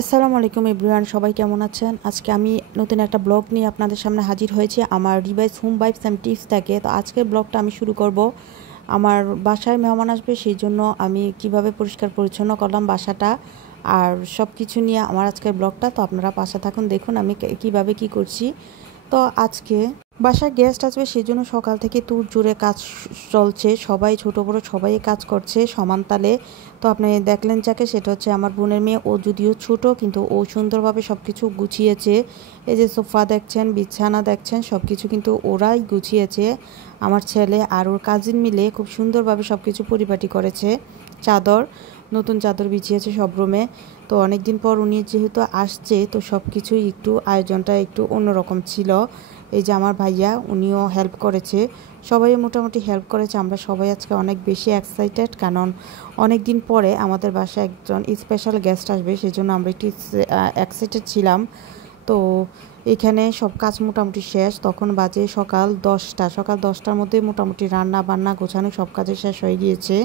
আসসালামু আলাইকুম এভরিওয়ান, সবাই কেমন আছেন? আজকে আমি নতুন একটা ব্লগ নিয়ে আপনাদের সামনে হাজির হয়েছি আমার revise home vibes and tips থেকে। তো আজকের ব্লগটা আমি শুরু করব। আমার বাসায় মেহমান আসবে, সেই জন্য আমি কিভাবে পরিষ্কার পরিচ্ছন্ন করলাম বাসাটা আর সব কিছু নিয়ে আমার আজকের ব্লগটা। তো আপনারা পাশে থাকুন, দেখুন আমি কিভাবে কি করছি। তো আজকে বাসায় গেস্ট আসবে, সেই জন্য সকাল থেকে তুর জোরে কাজ চলছে। সবাই ছোট বড় সবাই কাজ করছে সমান তালে। তো আপনি দেখলেন যাকে, সেটা হচ্ছে আমার বোনের মেয়ে। ও যদিও ছোট, কিন্তু ও সুন্দরভাবে সব কিছু গুছিয়েছে। এই যে সোফা দেখছেন, বিছানা দেখছেন, সব কিছু কিন্তু ওরাই গুছিয়েছে। আমার ছেলে আর ওর কাজিন মিলে খুব সুন্দরভাবে সব কিছু পরিপাটি করেছে। চাদর, নতুন চাদর বিছিয়েছে সব রুমে। তো অনেক দিন পর উনি যেহেতু আসছে, তো সব কিছুই একটু আয়োজনটা একটু অন্যরকম ছিল। এই যে আমার ভাইয়া, উনিও হেল্প করেছে, সবাই মোটামুটি হেল্প করেছে। আমরা সবাই আজকে অনেক বেশি এক্সাইটেড, কারণ অনেক দিন পরে আমাদের বাসায় একজন স্পেশাল গেস্ট আসবে, সেজন্য আমরা একটু এক্সাইটেড ছিলাম। তো এখানে সব কাজ মোটামুটি শেষ। তখন বাজে সকাল 10টা। সকাল 10টার মধ্যে মোটামুটি রান্না বান্না গোছানো সব কাজে শেষ হয়ে গিয়েছে।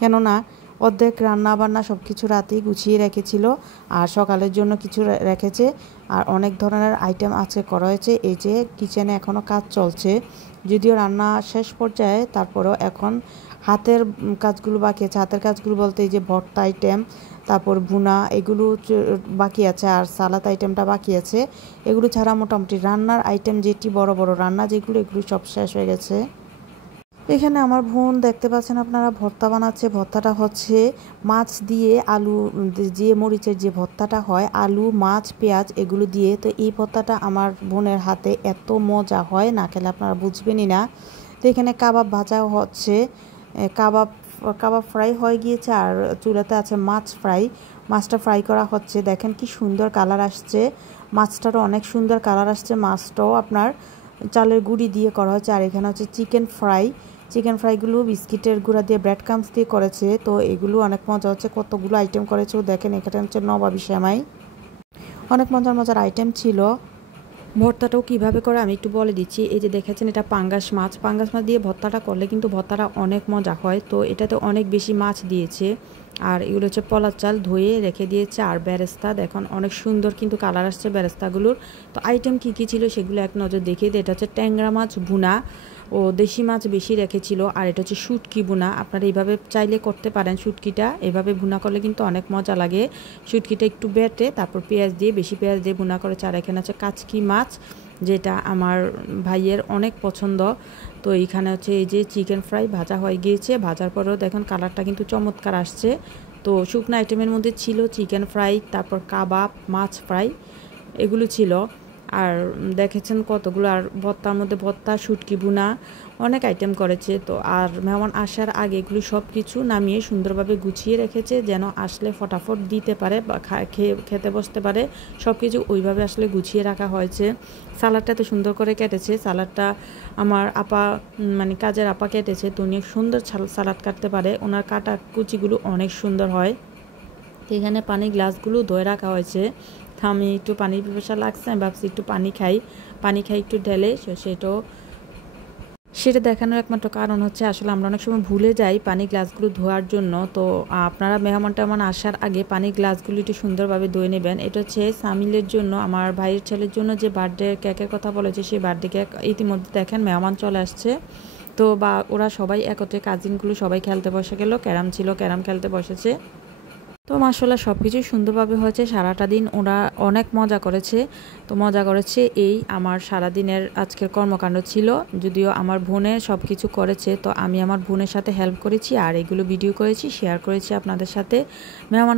কেননা অর্ধেক রান্না বান্না সব কিছু রাতেই গুছিয়ে রেখেছিল, আর সকালের জন্য কিছু রেখেছে। আর অনেক ধরনের আইটেম আজকে করা হয়েছে। এই যে কিচেনে এখনও কাজ চলছে, যদিও রান্না শেষ পর্যায়ে, তারপরেও এখন হাতের কাজগুলো বাকি আছে। হাতের কাজগুলো বলতে এই যে ভর্তা আইটেম, তারপর ভুনা, এগুলো বাকি আছে, আর সালাদ আইটেমটা বাকি আছে। এগুলো ছাড়া মোটামুটি রান্নার আইটেম যেটি বড় বড় রান্না যেগুলো, এগুলো সব শেষ হয়ে গেছে। এখানে আমার বোন দেখতে পাচ্ছেন আপনারা, ভর্তা বানাচ্ছে। ভর্তাটা হচ্ছে মাছ দিয়ে আলু দিয়ে, মরিচের যে ভর্তাটা হয়, আলু মাছ পেঁয়াজ এগুলো দিয়ে। তো এই ভর্তাটা আমার বোনের হাতে এত মজা হয়, না খেলে আপনারা বুঝবেনই না। তো এখানে কাবাব ভাজা হচ্ছে, কাবাব কাবাব ফ্রাই হয়ে গিয়েছে, আর চুলাতে আছে মাছ ফ্রাই। মাছটা ফ্রাই করা হচ্ছে, দেখেন কি সুন্দর কালার আসছে। মাছটারও অনেক সুন্দর কালার আসছে। মাছটাও আপনার চালের গুঁড়ি দিয়ে করা হচ্ছে। আর এখানে হচ্ছে চিকেন ফ্রাই। চিকেন ফ্রাইগুলো বিস্কিটের গুঁড়া দিয়ে, ব্রেড ক্রাম্বস দিয়ে করেছে। তো এগুলো অনেক মজা হচ্ছে। কতগুলো আইটেম করেছে ও দেখেন। এখানে হচ্ছে নবাবি সেমাই, অনেক মজার মজার আইটেম ছিল। ভর্তাটাও কীভাবে করে আমি একটু বলে দিচ্ছি। এই যে দেখেছেন, এটা পাঙ্গাস মাছ। পাঙ্গাস মাছ দিয়ে ভর্তাটা করলে কিন্তু ভর্তাটা অনেক মজা হয়। তো এটাতে অনেক বেশি মাছ দিয়েছে। আর এগুলো হচ্ছে পলার চাল ধুয়ে রেখে দিয়েছে। আর বেরেস্তা দেখুন, অনেক সুন্দর কিন্তু কালার আসছে বেরেস্তাগুলোর। তো আইটেম কী কী ছিল সেগুলো এক নজর দেখিয়ে দিই। এটা হচ্ছে ট্যাংরা মাছ ভুনা, ও দেশি মাছ বেশি রেখেছিল। আর এটা হচ্ছে শুটকি ভুনা। আপনারা এইভাবে চাইলে করতে পারেন। শুটকিটা এভাবে ভুনা করলে কিন্তু অনেক মজা লাগে। শুটকিটা একটু বেটে তারপর পেঁয়াজ দিয়ে, বেশি পেঁয়াজ দিয়ে ভুনা করেছে। আর এখানে আছে কাচকি মাছ, যেটা আমার ভাইয়ের অনেক পছন্দ। তো এইখানে হচ্ছে এই যে চিকেন ফ্রাই ভাজা হয়ে গিয়েছে। ভাজার পরেও দেখুন কালারটা কিন্তু চমৎকার আসছে। তো শুকনো আইটেমের মধ্যে ছিল চিকেন ফ্রাই, তারপর কাবাব, মাছ ফ্রাই, এগুলো ছিল। আর দেখেছেন কতগুলো। আর ভর্তার মধ্যে ভর্তা, শুটকি ভুনা, অনেক আইটেম করেছে। তো আর মেহমান আসার আগে এগুলো সব কিছু নামিয়ে সুন্দরভাবে গুছিয়ে রেখেছে, যেন আসলে ফটাফট দিতে পারে বা খেতে বসতে পারে। সব কিছু ওইভাবে আসলে গুছিয়ে রাখা হয়েছে। সালাডটা তো সুন্দর করে কেটেছে। সালাডটা আমার আপা, মানে কাজের আপা কেটেছে। তো উনি সুন্দর সালাড কাটতে পারে, ওনার কাটা কুচিগুলো অনেক সুন্দর হয়। এখানে পানির গ্লাসগুলো ধুয়ে রাখা হয়েছে। আমি একটু পানির পিপাসা লাগছে, আমি ভাবছি একটু পানি খাই একটু ঢেলে। সেটা দেখানোর একমাত্র কারণ হচ্ছে, আসলে আমরা অনেক সময় ভুলে যাই পানি গ্লাসগুলো ধোয়ার জন্য। তো আপনারা মেহমান টেহমান আসার আগে পানির গ্লাসগুলো একটু সুন্দরভাবে ধুয়ে নেবেন। এটা হচ্ছে সামিলের জন্য, আমার ভাইয়ের ছেলের জন্য যে বার্থডে কেকের কথা বলেছে, সেই বার্থডে কেক ইতিমধ্যে দেখেন মেহমান চলে আসছে। তো বা ওরা সবাই একত্রে, কাজিনগুলো সবাই খেলতে বসে গেল। ক্যারাম ছিল, ক্যারাম খেলতে বসেছে। তো মাশাআল্লাহ সব কিছুই সুন্দরভাবে হয়েছে। সারাটা দিন ওরা অনেক মজা করেছে। তো মজা করেছে, এই আমার সারাদিনের আজকের কর্মকাণ্ড ছিল। যদিও আমার বোনে সব কিছু করেছে, তো আমি আমার বোনের সাথে হেল্প করেছি, আর এগুলো ভিডিও করেছি, শেয়ার করেছি আপনাদের সাথে। মেহমান